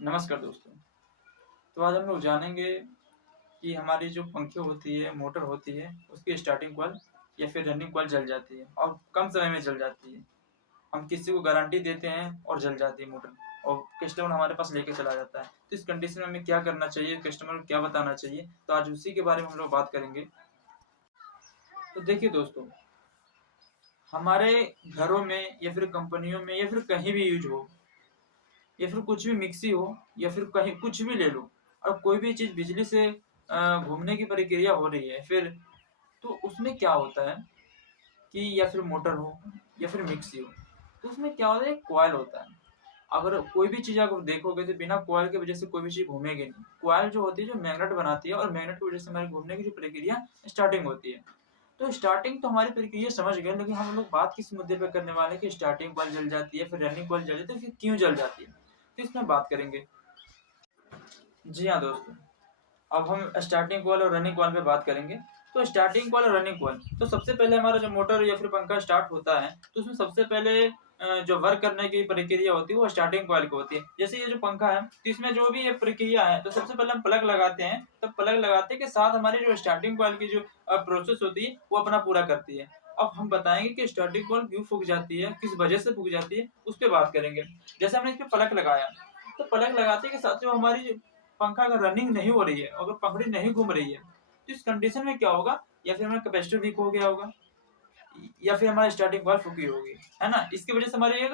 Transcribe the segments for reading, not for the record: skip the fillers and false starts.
नमस्कार दोस्तों। तो आज हम लोग जानेंगे कि हमारी जो पंखे होती है, मोटर होती है, उसकी स्टार्टिंग कॉइल या फिर रनिंग कॉइल जल जाती है और कम समय में जल जाती है। हम किसी को गारंटी देते हैं और जल जाती है मोटर और कस्टमर हमारे पास लेके चला जाता है। तो इस कंडीशन में हमें क्या करना चाहिए, कस्टमर को क्या बताना चाहिए? तो आज उसी के बारे में हम लोग बात करेंगे। तो देखिए दोस्तों, हमारे घरों में या फिर कंपनियों में या फिर कहीं भी यूज़ हो या फिर कुछ भी मिक्सी हो या फिर कहीं कुछ भी ले लो और कोई भी चीज़ बिजली से घूमने की प्रक्रिया हो रही है फिर तो उसमें क्या होता है कि या फिर मोटर हो या फिर मिक्सी हो, तो उसमें क्या होता है, एक कॉइल होता है। अगर कोई भी चीज़ आप देखोगे तो बिना कॉइल की वजह से कोई भी चीज़ घूमेगी नहीं। कॉइल जो होती है, जो मैग्नेट बनाती है और मैग्नेट की वजह से हमारे घूमने की जो प्रक्रिया स्टार्टिंग होती है। तो स्टार्टिंग तो हमारी प्रक्रिया समझ गए, लेकिन हम लोग बात किस मुद्दे पे करने वाले हैं कि स्टार्टिंग कॉइल जल जाती है, फिर रनिंग कॉइल जल जाती है, फिर क्यों जल जाती है? तो इसमें बात करेंगे। जी हाँ दोस्तों, अब हम स्टार्टिंग कॉल और रनिंग कॉल पे बात करेंगे। तो स्टार्टिंग कॉल और रनिंग कॉल, तो सबसे पहले हमारा जो मोटर या फिर पंखा स्टार्ट होता है, तो उसमें सबसे पहले जो वर्क करने की प्रक्रिया होती है वो स्टार्टिंग कॉइल की होती है। जैसे ये जो पंखा है, तो इसमें जो भी ये प्रक्रिया है, तो सबसे पहले हम प्लग लगाते हैं। तो प्लग लगाते के साथ हमारी जो स्टार्टिंग कॉइल की जो प्रोसेस होती है वो अपना पूरा करती है। अब हम बताएंगे कि स्टार्टिंग कॉइल क्यों फूक जाती है, किस वजह से फूक जाती है, उस पर बात करेंगे। जैसे हमने इस पे प्लग लगाया, तो प्लग लगाते के साथ जो हमारी पंखा अगर रनिंग नहीं हो रही है, अगर पंखड़ी नहीं घूम रही है, तो इस कंडीशन में क्या होगा, या फिर हमारा कैपेसिटर वीक हो गया होगा या फिर हमारी स्टार्टिंग कॉइल फूकी होगी, है ना? इसकी वजह से हमारे ये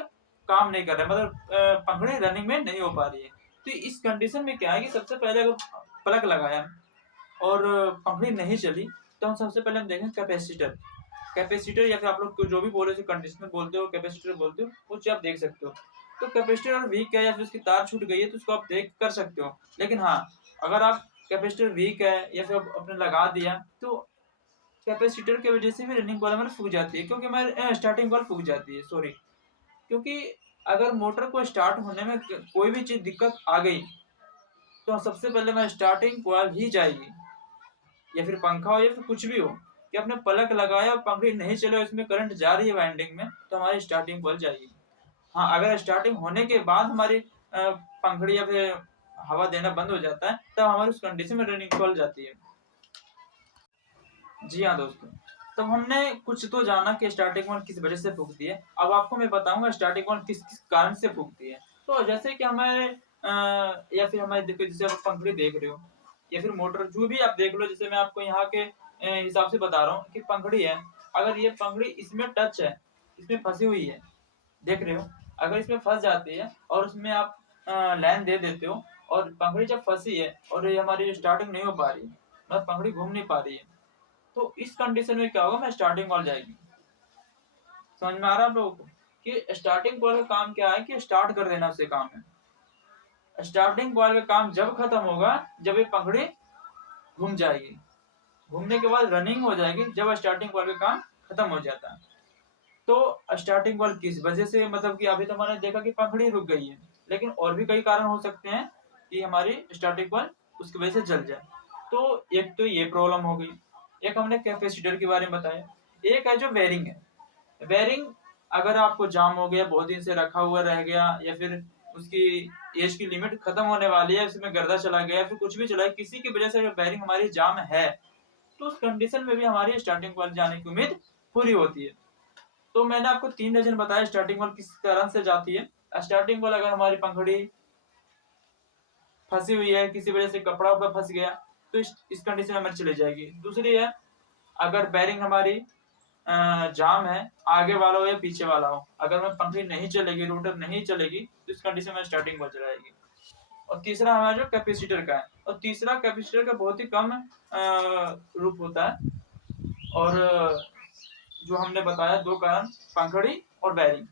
काम नहीं कर रहा है, मतलब पंखड़ी रनिंग में नहीं हो पा रही है। तो इस कंडीशन में क्या है कि सबसे पहले अगर प्लग लगाया और पंखड़ी नहीं चली, तो हम सबसे पहले हम देखें कैपेसिटर। कैपेसिटर या फिर आप लोग जो भी बोले, कंडीशनर बोलते हो, कैपेसिटर बोलते हो, वो चीज आप देख सकते हो। तो कैपेसिटर अगर वीक है या फिर उसकी तार छूट गई है, तो उसको आप देख कर सकते हो। लेकिन हाँ, अगर आप कैपेसिटर वीक है या फिर आपने लगा दिया, तो कैपेसिटर की वजह से भी रनिंग कॉइल हमारी फूक जाती है, क्योंकि हमारी स्टार्टिंग कॉइल फूक जाती है, सॉरी। क्योंकि अगर मोटर को स्टार्ट होने में कोई भी चीज दिक्कत आ गई, तो सबसे पहले हमारी स्टार्टिंग कॉइल ही जाएगी, या फिर पंखा हो या फिर कुछ भी हो, कि आपने प्लग लगाया और पंखड़ी नहीं चले और इसमें करंट जा रही है वाइंडिंग में, तो हमारी स्टार्टिंग कॉइल जाएगी। हाँ, अगर स्टार्टिंग होने के बाद हमारी पंखड़ी या फिर हवा देना बंद हो जाता है, तब हमारी उस कंडीशन में रनिंग कॉइल जाती है। जी हाँ दोस्तों, तब हमने कुछ तो जाना कि स्टार्टिंग कॉइल किस वजह से फूकती है। अब आपको मैं बताऊंगा स्टार्टिंग कॉइल किस किस कारण से फूकती है। तो जैसे कि हमारे या फिर हमारे देखो, जैसे आप पंखड़ी देख रहे हो या फिर मोटर जो भी आप देख लो, जैसे मैं आपको यहाँ के हिसाब से बता रहा हूँ कि पंखड़ी है। अगर ये पंखड़ी इसमें टच है, इसमें फंसी हुई है, देख रहे हो, अगर इसमें फंस जाती है और उसमें आप लाइन दे देते हो, और पंखड़ी जब फंसी है और ये हमारी स्टार्टिंग नहीं हो पा रही, मतलब पंखड़ी घूम नहीं पा रही है, तो इस कंडीशन में क्या होगा, मैं स्टार्टिंग कॉल जाएगी। समझ में आ रहा है आप लोगों को कि स्टार्टिंग कॉल का काम क्या है, कि स्टार्ट कर देना उससे काम है। स्टार्टिंग कॉल का काम जब खत्म होगा, जब ये पंखड़ी घूम जाएगी। घूमने के बाद रनिंग हो जाएगी, जब स्टार्टिंग कॉल का काम खत्म हो जाता है। तो स्टार्टिंग कॉल किस वजह से, मतलब कि अभी तो मैंने देखा कि पंखड़ी रुक गई है, लेकिन और भी कई कारण हो सकते हैं कि हमारी स्टार्टिंग कॉल उसकी वजह से जल जाए। तो एक तो ये प्रॉब्लम हो गई, एक हमने कैपेसिटर के बारे में बताया, एक है जो वेरिंग है। वेरिंग अगर आपको जाम हो गया, बहुत दिन से रखा हुआ रह गया, या फिर उसकी एज की लिमिट खत्म होने वाली है, उसमें गर्दा चला गया, या फिर कुछ भी चला है, किसी की वजह से बेरिंग हमारी जाम है, तो उस कंडीशन में भी हमारी स्टार्टिंग कॉल जाने की उम्मीद पूरी होती है। तो मैंने आपको 3 रीजन बताया स्टार्टिंग कॉल किस कारण से जाती है। स्टार्टिंग कॉल अगर हमारी पंखड़ी फंसी हुई है, किसी वजह से कपड़ा उपड़ा फंस गया, तो इस कंडीशन में हमारी चली जाएगी। दूसरी है, अगर बेरिंग हमारी जाम है, आगे वाला हो या पीछे वाला हो, अगर मैं पंखड़ी नहीं चलेगी, रोटर नहीं चलेगी, तो इस कंडीशन में स्टार्टिंग कॉल चलाएगी। और तीसरा हमारा जो कैपेसिटर का है, और तीसरा कैपेसिटर का बहुत ही कम रूप होता है। और जो हमने बताया दो कारण, पंखड़ी और बेरिंग,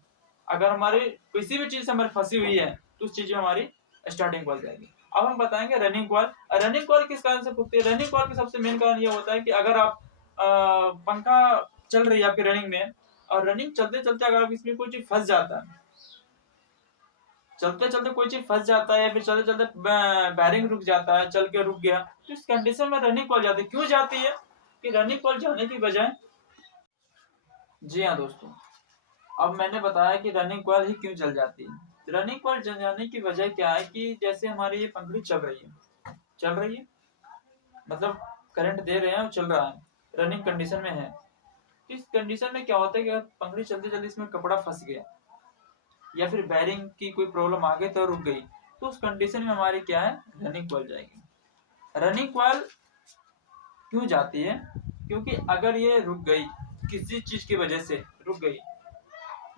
अगर हमारी किसी भी चीज से हमारी फंसी हुई है, तो उस चीज में हमारी स्टार्टिंग कॉल जाएगी। अब हम बताएंगे रनिंग कॉल। रनिंग कॉल किस कारण से फूकती है? रनिंग कॉल का सबसे मेन कारण ये होता है कि अगर आप पंखा चल रही है आपकी रनिंग में, और रनिंग चलते चलते अगर आप इसमें कोई चीज फंस जाता है, चलते चलते कोई चीज फंस जाता है, या फिर चलते चलते बैरिंग रुक जाता है, चल के रुक गया, तो इस कंडीशन में रनिंग कॉल जाती है। क्यों जाती है? कि रनिंग कॉल जाने की बजाय, जी हाँ दोस्तों, अब मैंने बताया कि रनिंग कॉइल ही क्यों जल जाती है। रनिंग कॉइल जल जाने की वजह क्या है कि जैसे हमारी ये पंखड़ी चल रही है मतलब करंट दे रहे हैं और चल रहा है, रनिंग कंडीशन में है। इस कंडीशन में क्या होता है कि अगर पंखड़ी चलते चलते इसमें कपड़ा फंस गया या फिर बैरिंग की कोई प्रॉब्लम आ गई तो रुक गई, तो उस कंडीशन में हमारी क्या है, रनिंग कॉइल जाएगी। रनिंग कॉइल क्यों जाती है? क्योंकि अगर ये रुक गई किसी चीज की वजह से, रुक गई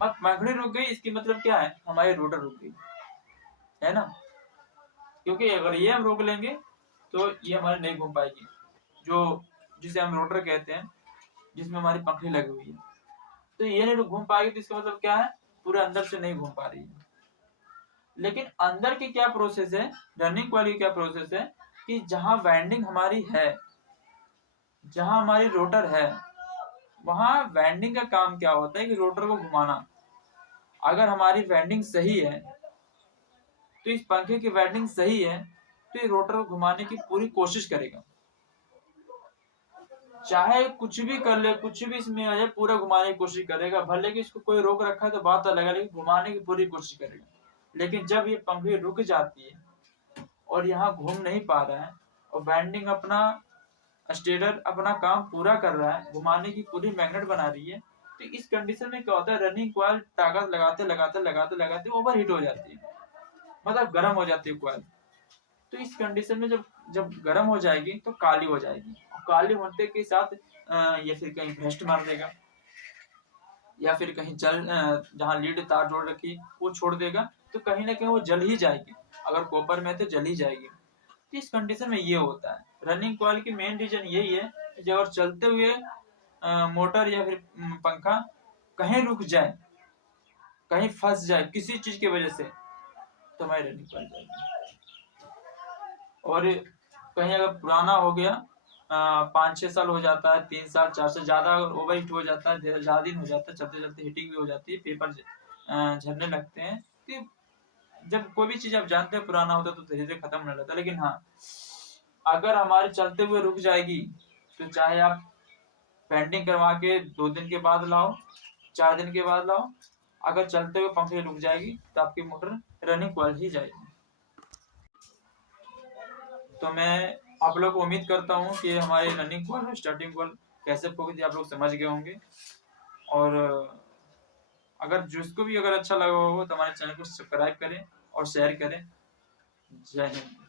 पंखड़ी रुक गई, इसकी मतलब क्या है, हमारी रोटर रुक गई है ना। क्योंकि अगर ये हम रोक लेंगे तो ये हमारे नहीं घूम पाएगी, जो जिसे हम रोटर कहते हैं, जिसमें हमारी पंखड़ी लगी हुई है, तो ये नहीं घूम पाएगी। तो इसका मतलब क्या है, पूरे अंदर से नहीं घूम पा रही है। लेकिन अंदर की क्या प्रोसेस है, रनिंग कॉइल की क्या प्रोसेस है कि जहां वाइंडिंग हमारी है, जहां हमारी रोटर है, वहां वाइंडिंग का काम क्या होता है कि रोटर को घुमाना। अगर हमारी वाइंडिंग सही है, तो इस पंखे की वाइंडिंग सही है, तो ये रोटर को घुमाने की पूरी कोशिश करेगा, चाहे कुछ भी कर ले, कुछ भी इसमें आ जाए, पूरा घुमाने की कोशिश करेगा। भले कि इसको कोई रोक रखा है तो बात अलग है, लेकिन घुमाने की पूरी कोशिश करेगा। लेकिन जब ये पंखड़ी रुक जाती है और यहाँ घूम नहीं पा रहा है और वाइंडिंग अपना, स्टेटर अपना काम पूरा कर रहा है, घुमाने की पूरी मैग्नेट बना रही है, तो इस कंडीशन में क्या होता है, रनिंग कॉइल ताकत लगाते लगाते लगाते लगाते ओवर हीट हो जाती है, मतलब गर्म हो जाती है कॉइल। तो इस कंडीशन में जब जब गर्म हो जाएगी तो काली हो जाएगी, और काली होने के साथ या फिर कहीं भ्रष्ट मार देगा, या फिर कहीं जहाँ लीड तार जोड़ रखी वो छोड़ देगा, तो कहीं ना कहीं वो जल ही जाएगी। अगर कॉपर में तो जल ही जाएगी। तो इस कंडीशन में ये होता है। रनिंग कॉइल की मेन रीजन यही है कि जब चलते हुए मोटर या फिर पंखा कहीं रुक जाए, कहीं फंस जाए किसी चीज की वजह से, तो हमारी रनिंग कॉइल जाएगी। और कहीं अगर पुराना हो गया, 5-6 साल हो जाता है, 3 साल 4 से ज्यादा ओवर हीट हो जाता है, ज्यादा दिन हो जाता है, चलते चलते हीटिंग भी हो जाती है, पेपर झरने लगते हैं। कि जब कोई भी चीज आप जानते हैं पुराना होता है तो धीरे धीरे खत्म होने लगता है। लेकिन हाँ, अगर हमारे चलते हुए रुक जाएगी, तो चाहे आप पेंटिंग करवा के 2 दिन के बाद लाओ, 4 दिन के बाद लाओ, अगर चलते हुए पंखे रुक जाएगी तो आपकी मोटर रनिंग कॉइल ही जाएगी। तो मैं आप लोग को उम्मीद करता हूँ कि हमारे रनिंग कॉल और स्टार्टिंग कॉल कैसे होगी थी आप लोग समझ गए होंगे। और अगर जिसको भी अगर अच्छा लगा हो तो हमारे चैनल को सब्सक्राइब करें और शेयर करें। जय हिंद।